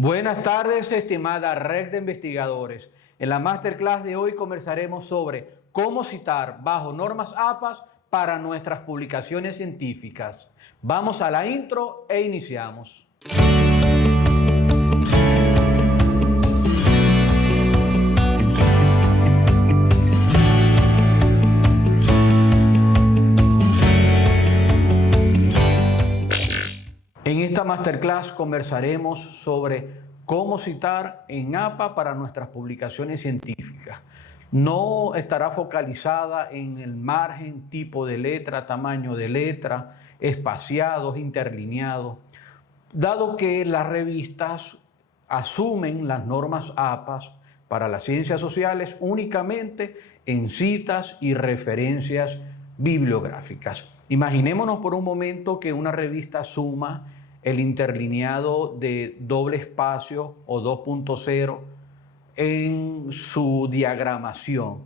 Buenas tardes, estimada red de investigadores. En la masterclass de hoy conversaremos sobre cómo citar bajo normas APA para nuestras publicaciones científicas. Vamos a la intro e iniciamos. En esta masterclass conversaremos sobre cómo citar en APA para nuestras publicaciones científicas. No estará focalizada en el margen, tipo de letra, tamaño de letra, espaciados, interlineados, dado que las revistas asumen las normas APA para las ciencias sociales únicamente en citas y referencias bibliográficas. Imaginémonos por un momento que una revista suma el interlineado de doble espacio o 2.0 en su diagramación.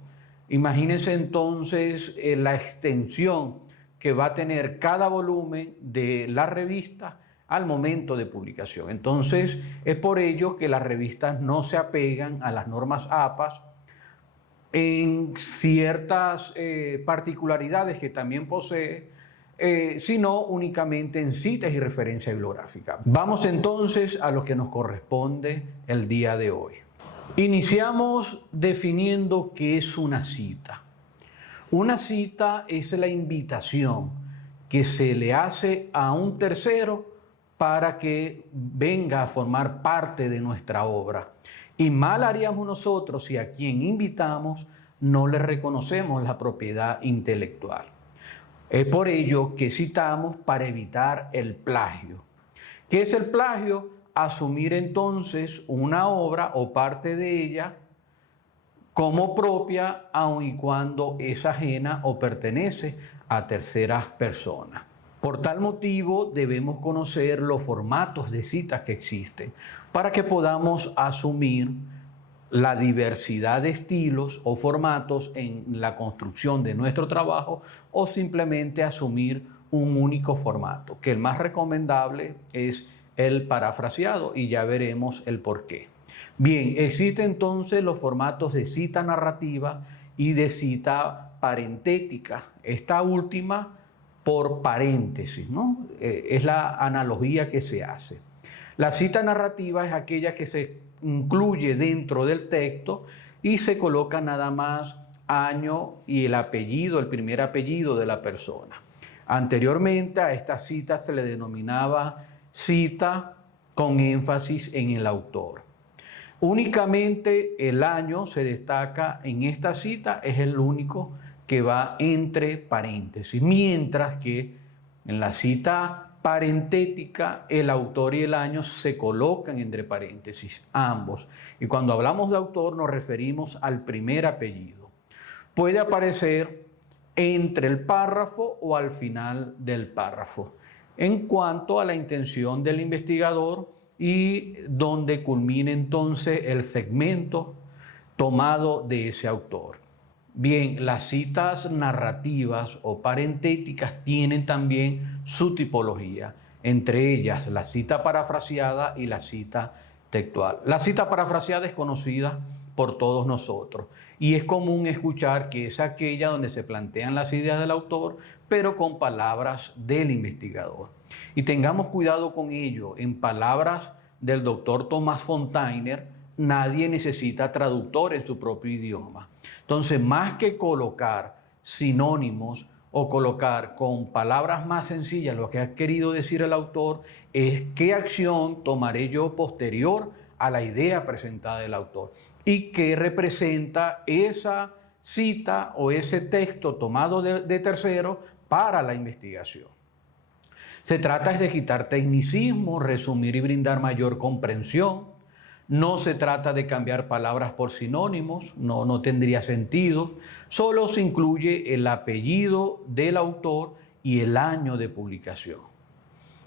Imagínense entonces la extensión que va a tener cada volumen de la revista al momento de publicación. Entonces es por ello que las revistas no se apegan a las normas APA en ciertas particularidades que también posee, sino únicamente en citas y referencia bibliográfica. Vamos entonces a lo que nos corresponde el día de hoy. Iniciamos definiendo qué es una cita. Una cita es la invitación que se le hace a un tercero para que venga a formar parte de nuestra obra. Y mal haríamos nosotros si a quien invitamos no le reconocemos la propiedad intelectual. Es por ello que citamos para evitar el plagio. ¿Qué es el plagio? Asumir entonces una obra o parte de ella como propia, aun y cuando es ajena o pertenece a terceras personas. Por tal motivo debemos conocer los formatos de citas que existen para que podamos asumir la diversidad de estilos o formatos en la construcción de nuestro trabajo o simplemente asumir un único formato, que el más recomendable es el parafraseado y ya veremos el por qué. Bien, existen entonces los formatos de cita narrativa y de cita parentética. Esta última por paréntesis, ¿no? Es la analogía que se hace. La cita narrativa es aquella que se incluye dentro del texto y se coloca nada más año y el apellido, el primer apellido de la persona. Anteriormente a esta cita se le denominaba cita con énfasis en el autor. Únicamente el año se destaca en esta cita, es el único que va entre paréntesis, mientras que en la cita parentética el autor y el año se colocan entre paréntesis, ambos. Y cuando hablamos de autor nos referimos al primer apellido. Puede aparecer entre el párrafo o al final del párrafo, en cuanto a la intención del investigador y donde culmina entonces el segmento tomado de ese autor. Bien, las citas narrativas o parentéticas tienen también su tipología, entre ellas la cita parafraseada y la cita textual. La cita parafraseada es conocida por todos nosotros y es común escuchar que es aquella donde se plantean las ideas del autor, pero con palabras del investigador. Y tengamos cuidado con ello. En palabras del doctor Thomas Fontainer, nadie necesita traductor en su propio idioma. Entonces, más que colocar sinónimos o colocar con palabras más sencillas lo que ha querido decir el autor, es qué acción tomaré yo posterior a la idea presentada del autor y qué representa esa cita o ese texto tomado de tercero para la investigación. Se trata de quitar tecnicismo, resumir y brindar mayor comprensión. No se trata de cambiar palabras por sinónimos, no tendría sentido. Solo se incluye el apellido del autor y el año de publicación.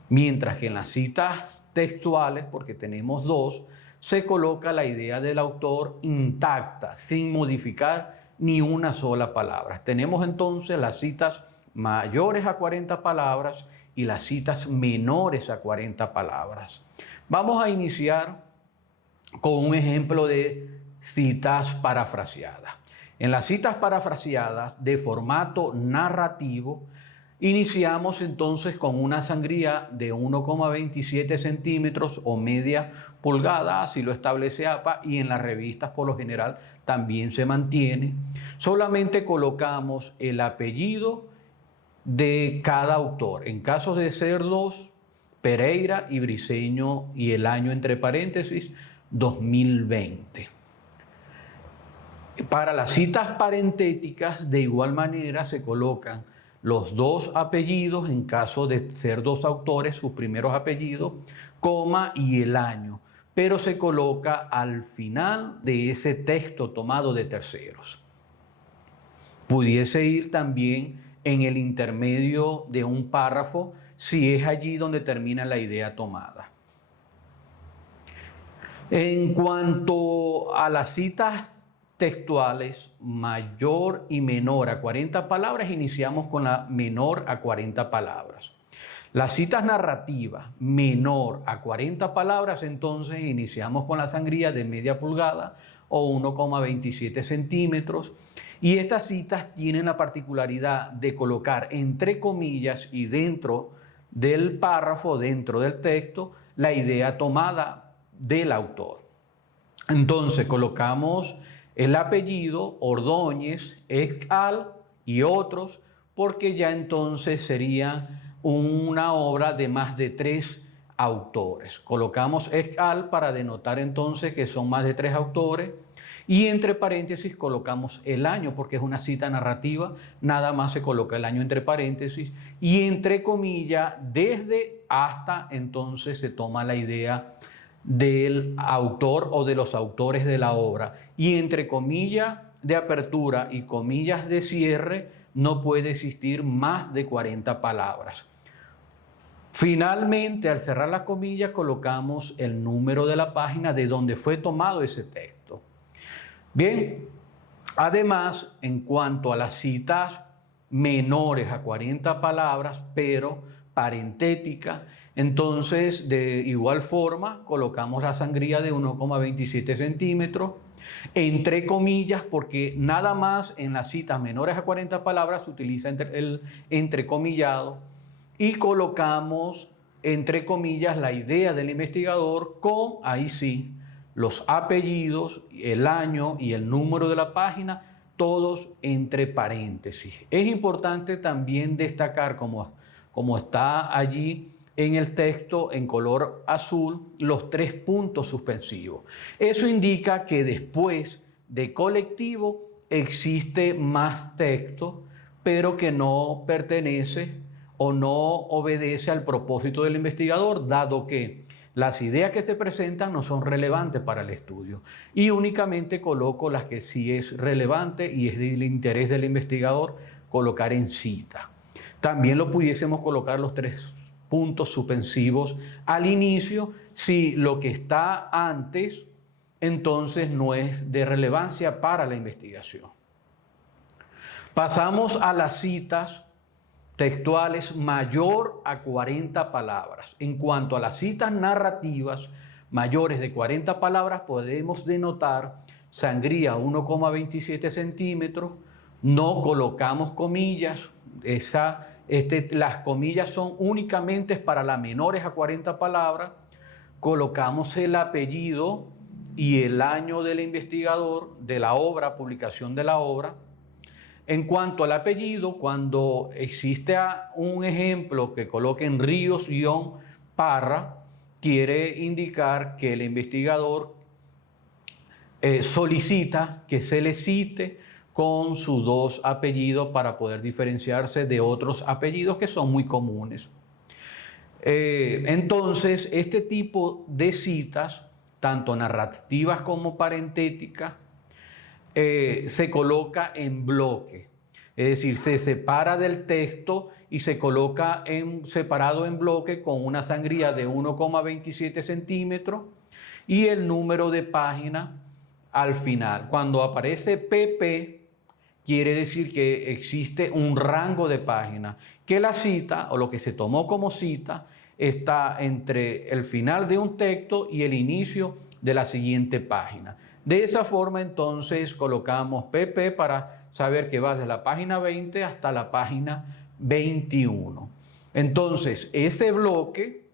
Mientras que en las citas textuales, porque tenemos dos, se coloca la idea del autor intacta, sin modificar ni una sola palabra. Tenemos entonces las citas mayores a 40 palabras y las citas menores a 40 palabras. Vamos a iniciar con un ejemplo de citas parafraseadas. En las citas parafraseadas de formato narrativo, iniciamos entonces con una sangría de 1,27 centímetros o media pulgada, así lo establece APA, y en las revistas por lo general también se mantiene. Solamente colocamos el apellido de cada autor. En caso de ser dos, Pereira y Briceño, y el año entre paréntesis, 2020. Para las citas parentéticas, de igual manera, se colocan los dos apellidos, en caso de ser dos autores, sus primeros apellidos, coma y el año, pero se coloca al final de ese texto tomado de terceros. Pudiese ir también en el intermedio de un párrafo, si es allí donde termina la idea tomada. En cuanto a las citas textuales mayor y menor a 40 palabras, iniciamos con la menor a 40 palabras. Las citas narrativas menor a 40 palabras, entonces iniciamos con la sangría de media pulgada o 1,27 centímetros. Y estas citas tienen la particularidad de colocar entre comillas y dentro del párrafo, dentro del texto, la idea tomada del autor. Entonces colocamos el apellido Ordóñez, et al. Y otros, porque ya entonces sería una obra de más de 3 autores. Colocamos et al. Para denotar entonces que son más de 3 autores. Y entre paréntesis colocamos el año, porque es una cita narrativa, nada más se coloca el año entre paréntesis. Y entre comillas, desde hasta, entonces se toma la idea del autor o de los autores de la obra. Y entre comillas de apertura y comillas de cierre no puede existir más de 40 palabras. Finalmente, al cerrar la comilla, colocamos el número de la página de donde fue tomado ese texto. Bien, además, en cuanto a las citas menores a 40 palabras, pero parentéticas, entonces de igual forma colocamos la sangría de 1,27 centímetros, entre comillas, porque nada más en las citas menores a 40 palabras se utiliza el entrecomillado, y colocamos entre comillas la idea del investigador con, ahí sí, los apellidos, el año y el número de la página, todos entre paréntesis. Es importante también destacar, como está allí en el texto en color azul, los 3 puntos suspensivos. Eso indica que después de colectivo existe más texto, pero que no pertenece o no obedece al propósito del investigador, dado que las ideas que se presentan no son relevantes para el estudio, y únicamente coloco las que sí es relevante y es del interés del investigador colocar en cita. También lo pudiésemos colocar los 3 puntos suspensivos al inicio si lo que está antes entonces no es de relevancia para la investigación. Pasamos a las citas textuales mayor a 40 palabras. En cuanto a las citas narrativas mayores de 40 palabras, podemos denotar sangría 1,27 centímetros, no colocamos comillas, las comillas son únicamente para las menores a 40 palabras, colocamos el apellido y el año del investigador, de la obra, publicación de la obra. En cuanto al apellido, cuando existe un ejemplo que coloquen Ríos-Parra, quiere indicar que el investigador solicita que se le cite con sus 2 apellidos para poder diferenciarse de otros apellidos que son muy comunes. Entonces, este tipo de citas, tanto narrativas como parentéticas, se coloca en bloque, es decir, se separa del texto y se coloca separado en bloque con una sangría de 1,27 centímetros y el número de página al final. Cuando aparece PP, quiere decir que existe un rango de páginas, que la cita o lo que se tomó como cita está entre el final de un texto y el inicio de la siguiente página. De esa forma entonces colocamos PP para saber que va desde la página 20 hasta la página 21. Entonces, ese bloque,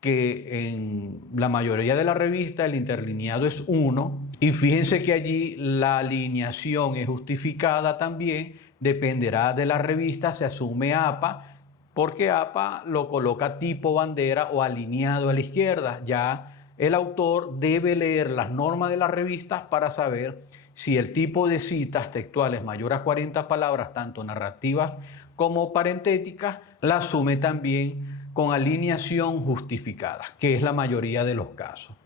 que en la mayoría de la revista el interlineado es 1, y fíjense que allí la alineación es justificada también, dependerá de la revista, se asume APA, porque APA lo coloca tipo bandera o alineado a la izquierda. Ya el autor debe leer las normas de las revistas para saber si el tipo de citas textuales mayor a 40 palabras, tanto narrativas como parentéticas, la asume también con alineación justificada, que es la mayoría de los casos.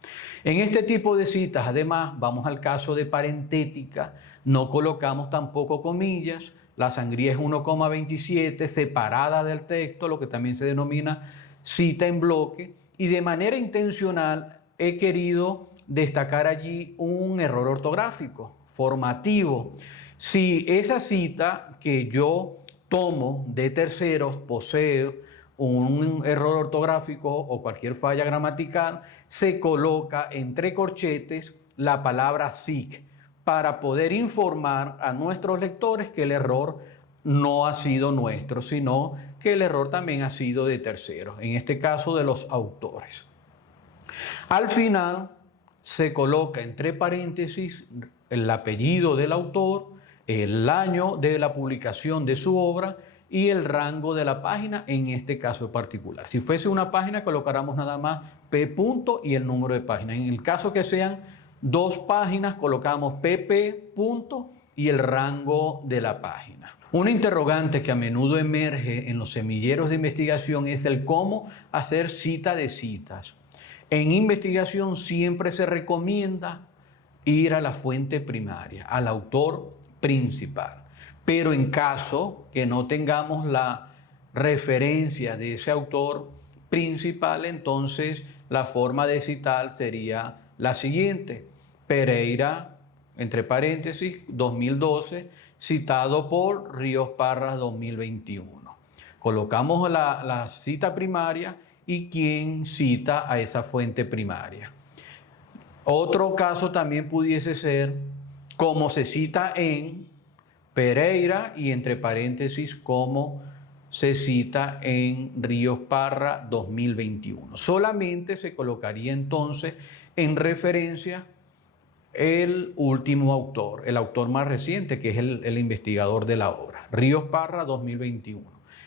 En este tipo de citas, además, vamos al caso de parentética, no colocamos tampoco comillas, la sangría es 1,27, separada del texto, lo que también se denomina cita en bloque, y de manera intencional he querido destacar allí un error ortográfico, formativo. Si esa cita que yo tomo de terceros posee un error ortográfico o cualquier falla gramatical, se coloca entre corchetes la palabra SIC para poder informar a nuestros lectores que el error no ha sido nuestro, sino que el error también ha sido de terceros, en este caso de los autores. Al final se coloca entre paréntesis el apellido del autor, el año de la publicación de su obra y el rango de la página en este caso particular. Si fuese una página, colocáramos nada más P. punto y el número de página. En el caso que sean 2 páginas, colocamos PP. punto y el rango de la página. Una interrogante que a menudo emerge en los semilleros de investigación es el cómo hacer cita de citas. En investigación siempre se recomienda ir a la fuente primaria, al autor principal. Pero en caso que no tengamos la referencia de ese autor principal, entonces la forma de citar sería la siguiente: Pereira, entre paréntesis, 2012, citado por Ríos Parras 2021. Colocamos la cita primaria y quién cita a esa fuente primaria. Otro caso también pudiese ser cómo se cita en Pereira y entre paréntesis cómo se cita en Ríos Parra 2021. Solamente se colocaría entonces en referencia el último autor, el autor más reciente, que es el investigador de la obra. Ríos Parra 2021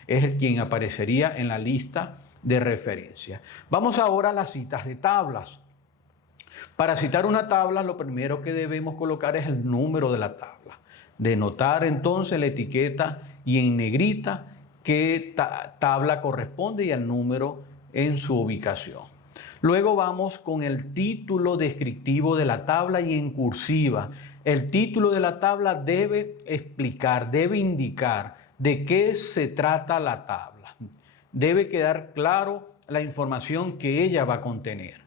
es el quien aparecería en la lista de referencia. Vamos ahora a las citas de tablas. Para citar una tabla, lo primero que debemos colocar es el número de la tabla. Denotar entonces la etiqueta y en negrita qué tabla corresponde y el número en su ubicación. Luego vamos con el título descriptivo de la tabla y en cursiva. El título de la tabla debe explicar, debe indicar de qué se trata la tabla. Debe quedar claro la información que ella va a contener.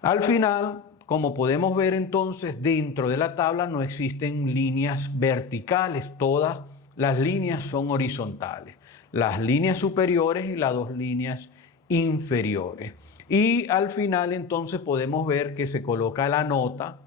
Al final, como podemos ver entonces, dentro de la tabla no existen líneas verticales, todas las líneas son horizontales. Las líneas superiores y las 2 líneas inferiores. Y al final entonces podemos ver que se coloca la nota,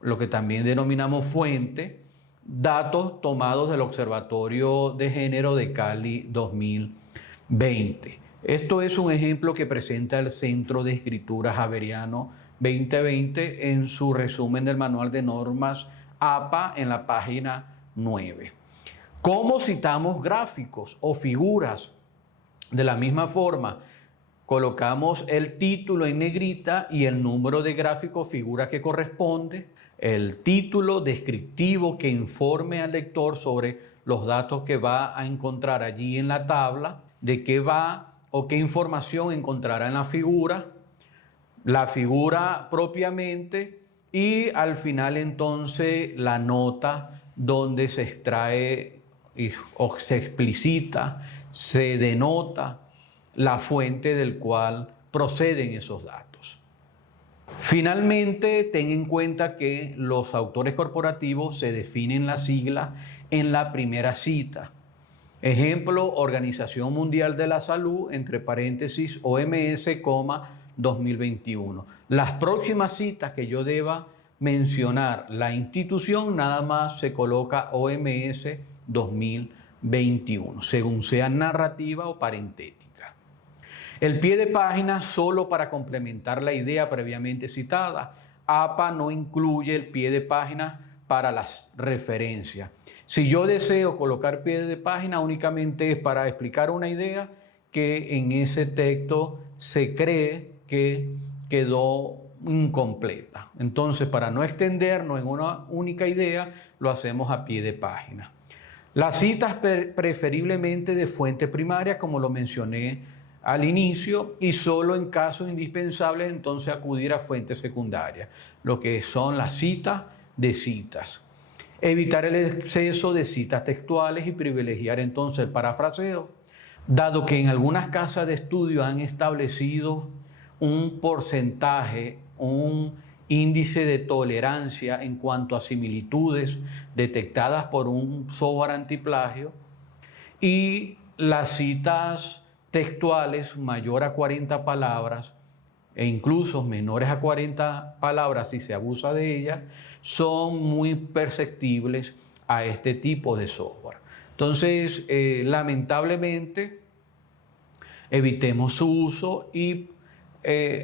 lo que también denominamos fuente, datos tomados del Observatorio de Género de Cali 2020. Esto es un ejemplo que presenta el Centro de Escritura Javeriano 2020 en su resumen del Manual de Normas APA en la página 9. ¿Cómo citamos gráficos o figuras? De la misma forma, colocamos el título en negrita y el número de gráfico o figura que corresponde, el título descriptivo que informe al lector sobre los datos que va a encontrar allí en la tabla, de qué va o qué información encontrará en la figura propiamente y al final entonces la nota donde se extrae o se explicita, se denota la fuente del cual proceden esos datos. Finalmente, ten en cuenta que los autores corporativos se definen la sigla en la primera cita. Ejemplo, Organización Mundial de la Salud, entre paréntesis, OMS, 2021. Las próximas citas que yo deba mencionar la institución, nada más se coloca OMS 2021, según sea narrativa o parentética. El pie de página solo para complementar la idea previamente citada. APA no incluye el pie de página para las referencias. Si yo deseo colocar pie de página, únicamente es para explicar una idea que en ese texto se cree que quedó incompleta. Entonces, para no extendernos en una única idea, lo hacemos a pie de página. Las citas preferiblemente de fuente primaria, como lo mencioné al inicio, y solo en casos indispensables, entonces acudir a fuentes secundarias, lo que son las citas de citas. Evitar el exceso de citas textuales y privilegiar entonces el parafraseo, dado que en algunas casas de estudio han establecido un porcentaje, un índice de tolerancia en cuanto a similitudes detectadas por un software antiplagio, y las citas textuales mayor a 40 palabras e incluso menores a 40 palabras si se abusa de ellas, son muy perceptibles a este tipo de software. Entonces, lamentablemente, evitemos su uso y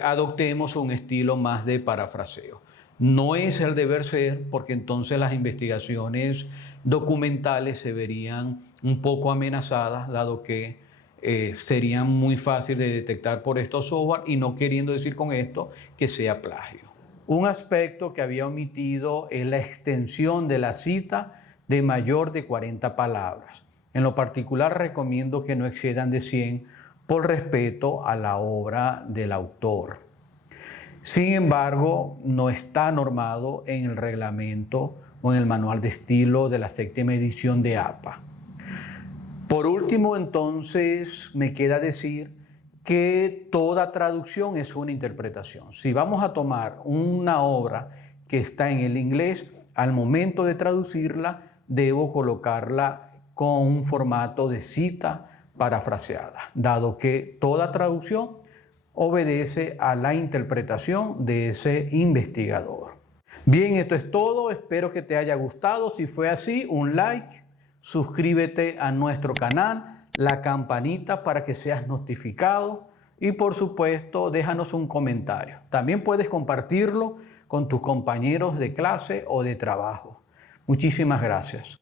adoptemos un estilo más de parafraseo. No es el deber ser, porque entonces las investigaciones documentales se verían un poco amenazadas, dado que serían muy fáciles de detectar por estos software, y no queriendo decir con esto que sea plagio. Un aspecto que había omitido es la extensión de la cita de mayor de 40 palabras. En lo particular recomiendo que no excedan de 100 por respeto a la obra del autor. Sin embargo, no está normado en el reglamento o en el manual de estilo de la 7ª edición de APA. Por último, entonces, me queda decir que toda traducción es una interpretación. Si vamos a tomar una obra que está en el inglés, al momento de traducirla, debo colocarla con un formato de cita parafraseada, dado que toda traducción obedece a la interpretación de ese investigador. Bien, esto es todo. Espero que te haya gustado. Si fue así, un like, suscríbete a nuestro canal, la campanita para que seas notificado y, por supuesto, déjanos un comentario. También puedes compartirlo con tus compañeros de clase o de trabajo. Muchísimas gracias.